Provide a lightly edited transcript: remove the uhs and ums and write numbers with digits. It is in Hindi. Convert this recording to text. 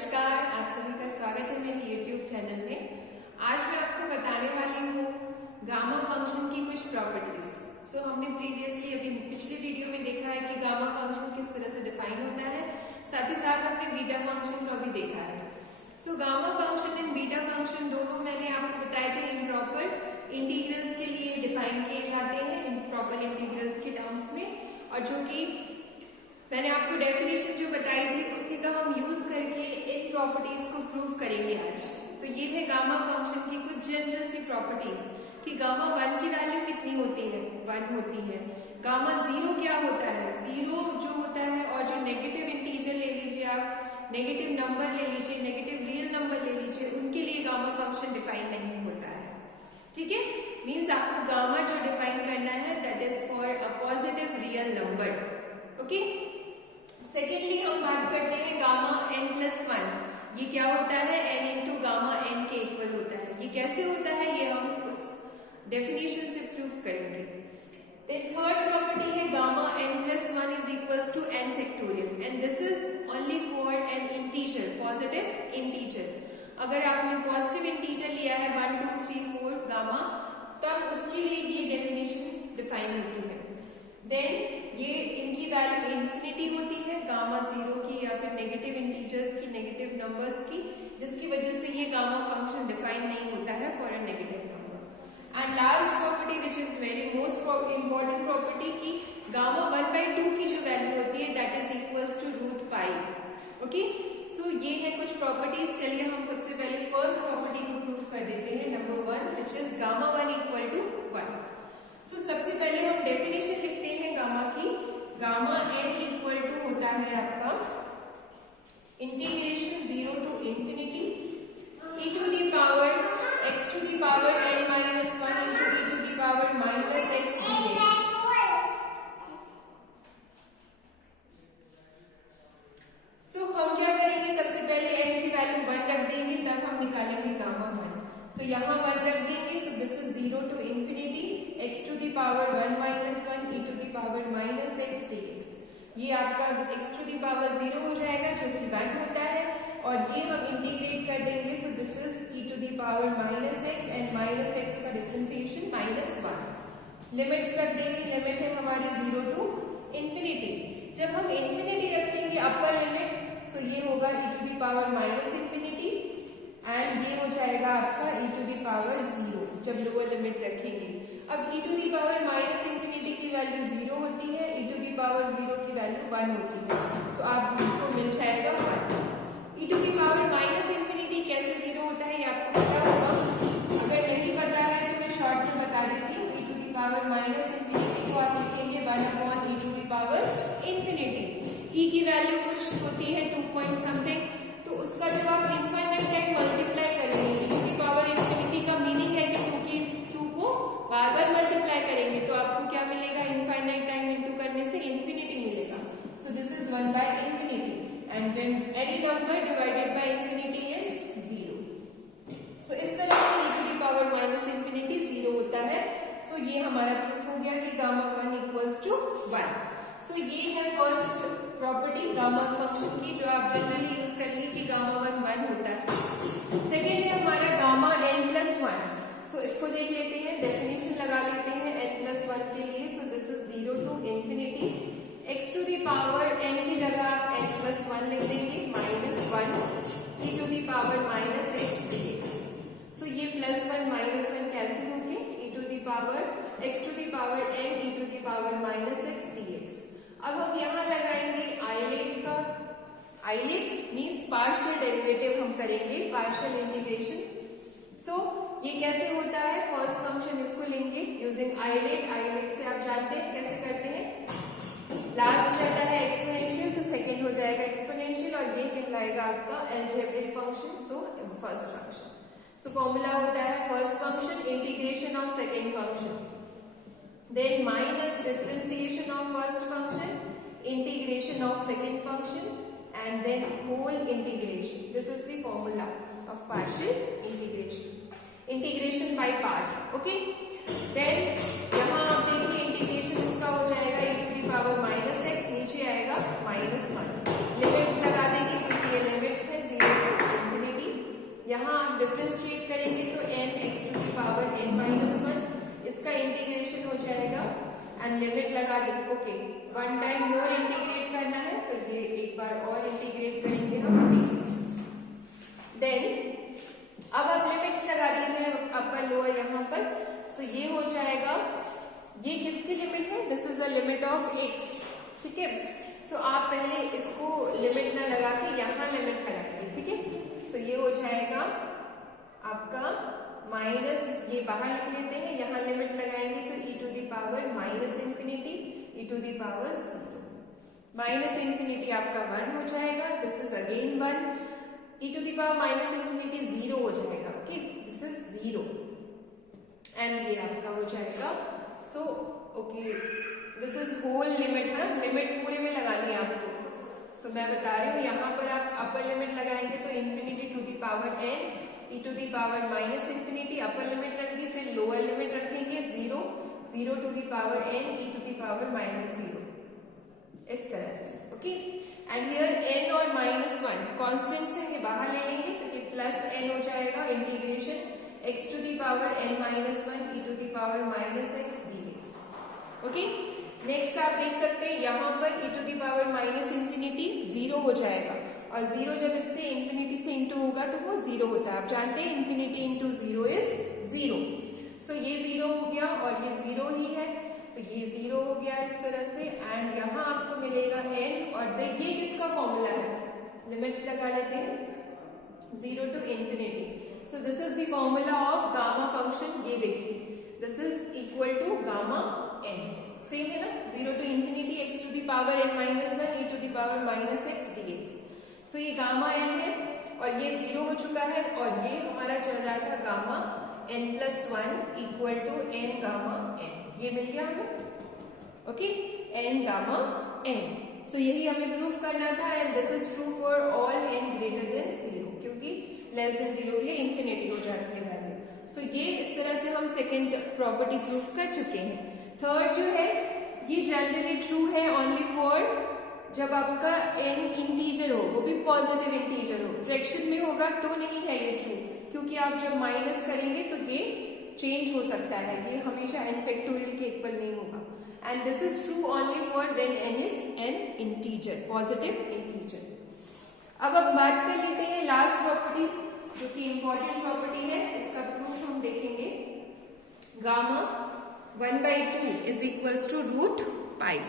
नमस्कार, आप सभी का स्वागत है मेरे YouTube चैनल में। आज मैं आपको बताने वाली हूँ गामा फंक्शन की कुछ प्रॉपर्टीज। हमने प्रीवियसली अभी पिछले वीडियो में देखा है कि गामा फंक्शन किस तरह से डिफाइन होता है, साथ ही साथ हमने बीटा फंक्शन का भी देखा है। Gamma function and beta function दोनों मैंने आपको बताए थे इम्प्रॉपर इंटीग्रल्स के लिए डिफाइन किए जाते हैं, इम्प्रॉपर इंटीग्रल्स के टर्म्स में, और जो कि मैंने आपको डेफिनेशन जो बताई थी उसकी का हम यूज करके इन प्रॉपर्टीज को प्रूव करेंगे आज। तो ये है गामा फंक्शन की कुछ जनरल सी प्रॉपर्टीज कि गामा 1 की वैल्यू कितनी होती है, 1 होती है। गामा 0 क्या होता है, 0 जो होता है, और जो नेगेटिव इंटीजर ले लीजिए आप, नेगेटिव नंबर ले लीजिए, नेगेटिव रियल नंबर ले लीजिए, उनके लिए गामा फंक्शन डिफाइन नहीं होता है। ठीक है, मीन्स आपको गामा जो डिफाइन करना है that is for a positive real number. Okay, secondly हम बात करते हैं गामा n+1। ये क्या होता है, n इंटू गामा n के इक्वल होता है। ये कैसे होता है ये हम उस डेफिनेशन से प्रूव करेंगे। थर्ड प्रॉपर्टी है gamma n+1 is equals to n factorial, and this is only for an integer, positive integer. अगर आपने पॉजिटिव इंटीजर लिया है 1 2 3 4 गामा, तब उसके लिए ये डेफिनेशन डिफाइन होती है। देन ये इनकी वैल्यू इंफिनिटी होती है, गामा 0 की या फिर नेगेटिव इंटीजर्स की, नेगेटिव नंबर्स की, जिसकी वजह से ये गामा फंक्शन डिफाइन नहीं होता है for a negative number. And last property which is very most important property की गामा 1/2 की जो वैल्यू होती है that is equals to √π। Okay, so ये है कुछ प्रॉपर्टीज। चलिए हम सबसे पहले फर्स्ट प्रॉपर्टी को प्रूव कर देते हैं, number 1 which is gamma 1 equal to 1। सबसे पहले हम डेफिनेशन लिखते हैं गामा की। गामा n इक्वल टू होता है आपका integration 0 to infinity e to the power x to the power n minus 1 into e to the power minus x dx। हम क्या करेंगे, सबसे पहले n की वैल्यू 1 रख देंगे, तब हम निकालेंगे गामा 1। यहाँ 1 रख देंगे, so this is 0 to infinity x to the power 1 minus 1 e to the power minus x dx। ये आपका x टू द पावर 0 हो जाएगा जो कि 1 होता है, और ये हम इंटीग्रेट कर देंगे, so this is e to the power minus x, and minus x का डिफरेंशिएशन -1। लिमिट्स रख देंगे, लिमिट है हमारी 0 टू इंफिनिटी। जब हम इंफिनिटी रखेंगे अपर लिमिट, सो ये होगा e to the power minus infinity, and ये हो जाएगा आपका e टू द पावर 0 जब लोअर लिमिट रखेंगे। अब e to the power minus infinity की वैल्यू 0 होती है, e टू द पावर 0 की वैल्यू 1 होती है, सो आपको मिल जाएगा 1। e to the power minus infinity कैसे 0 होता है ये आपको पता होगा, अगर नहीं पता है तो मैं शॉर्ट में बता देती हूँ। e to the power minus infinity को आप लिखेंगे 1/e to the power infinity. e की वैल्यू कुछ होती है 2 पॉइंट समथिंग, तो उसका जब आप इनफाइनाइट टाइम मल्टीप्लाई करेंगे, e to the power infinity का मीनिंग है कि 2 को बार बार मल्टीप्लाई करेंगे, तो आपको क्या मिलेगा, इनफाइनाइट टाइम इंटू करने से इंफिनिटी मिलेगा। सो दिस इज 1/इंफिनिटी, and when any number divided by infinity is 0। So इस तरह से e to the power minus infinity 0 होता है। सो ये हमारा प्रूफ हो गया कि गामा 1 इक्वल्स टू 1। सो ये है फर्स्ट प्रॉपर्टी गामा फंक्शन की, जो आप जनरली यूज करेंगे कि गामा 1 होता है। सेकेंड है हमारा गामा n+1। इसको देख लेते हैं, डेफिनेशन लगा लेते हैं n+1 के लिए। So this is 0 to infinity x to the power n की जगह आप n+1 लिख देंगे, -1 e to the power minus x dx। So ये +1 -1 कैंसिल होंगे, e to the power x to the power n e to the power minus x dx। अब हम यहाँ लगाएंगे आइलेट का। आइलेट मीन्स पार्शियल डेरिवेटिव हम करेंगे, पार्शियल इंटीग्रेशन। ये कैसे होता है, फर्स्ट फंक्शन इसको लेंगे यूजिंग आइलेट। आइलेट से आप जानते हैं कैसे करते हैं, लास्ट रहता है एक्सपोनेंशियल, तो सेकेंड हो जाएगा एक्सपोनेंशियल, और ये कहलाएगा आपका algebraic function. First function, formula होता है first function integration of second function, then minus differentiation of first function, integration of second function, and then whole integration. This is the formula of partial integration. Integration by part. Okay. Then यहाँ आप देखिए इंटीग्रेशन इसका हो जाएगा e to the power minus x, नीचे आएगा -1। लिमिट्स लगा देंगे क्योंकि ये लिमिट्स है 0 टाइम मोर इंटीग्रेट करना है तो ये एक बार और इंटीग्रेट करेंगे हम। देन अब आप लिमिट्स लगा दीजिए अपर लोअर यहाँ पर। सो ये हो जाएगा, ये किसकी लिमिट है? This is the limit of x, ठीक है। सो आप पहले इसको लिमिट ना लगा के यहाँ लिमिट लगाएंगे, ठीक है। सो ये हो जाएगा आपका माइनस, ये बाहर लिख लेते हैं, यहाँ लिमिट लगाएंगे तो e to the power minus infinity e to the power 0, minus infinity आपका 1 हो जाएगा, this is again 1, e to the power minus infinity 0 हो जाएगा, ओके, दिस इज 0 एंड ये आपका हो जाएगा। So okay, this is whole limit है, लिमिट पूरे में लगानी है आपको। सो मैं बता रही हूँ, यहाँ पर आप अपर लिमिट लगाएंगे तो infinity to the power n e to the power minus infinity, upper limit रख दी, फिर लोअर लिमिट रखेंगे 0 0 to the power n e to the power minus 0, इस तरह से, ओके। एंड हियर n और -1 कांस्टेंट से ये बाहर ले लेंगे तो ये प्लस n हो जाएगा, integration x to the power n minus 1 e to the power minus x dx, okay. Next आप देख सकते हैं यहाँ पर e to the power minus infinity 0 हो जाएगा, और 0 जब इससे इंफिनिटी से इंटू होगा तो वो 0 होता है, आप जानते हैं इंफिनिटी इंटू 0 इज 0। सो ये 0 हो गया और ये 0 ही है, तो ये 0 हो गया इस तरह से। एंड यहाँ आपको मिलेगा n, और देखिए किसका फॉर्मूला है, लिमिट्स लगा लेते हैं 0 to infinity. So this is the formula of gamma function, ये देखिए this is equal to gamma n, same है ना, 0 to infinity x to the power n minus 1 e to the power minus x dx। So ये गामा n है और ये 0 हो चुका है, और ये हमारा चल रहा था gamma n plus 1 equal to n gamma n, ये मिल गया हमें, okay, n gamma n। So यही हमें प्रूफ करना था, and this is true for all n greater than 0, क्योंकि लेस देन 0 के लिए इंफिनिटी हो जाती है वैल्यू। सो ये इस तरह से हम सेकेंड प्रॉपर्टी प्रूफ कर चुके हैं। थर्ड जो है ये जनरली ट्रू है ओनली फॉर जब आपका n इंटीजर हो, वो भी पॉजिटिव इंटीजर हो, फ्रैक्शन में होगा तो नहीं है ये ट्रू, क्योंकि आप जब माइनस करेंगे तो ये चेंज हो सकता है, ये हमेशा n फैक्टोरियल के इक्वल नहीं होगा। And this is true only for then n is n integer, positive integer. अब बात कर लेते हैं लास्ट प्रॉपर्टी जो कि इंपॉर्टेंट प्रॉपर्टी है, इसका प्रूफ हम देखेंगे। Gamma 1/2 is equals to root pi.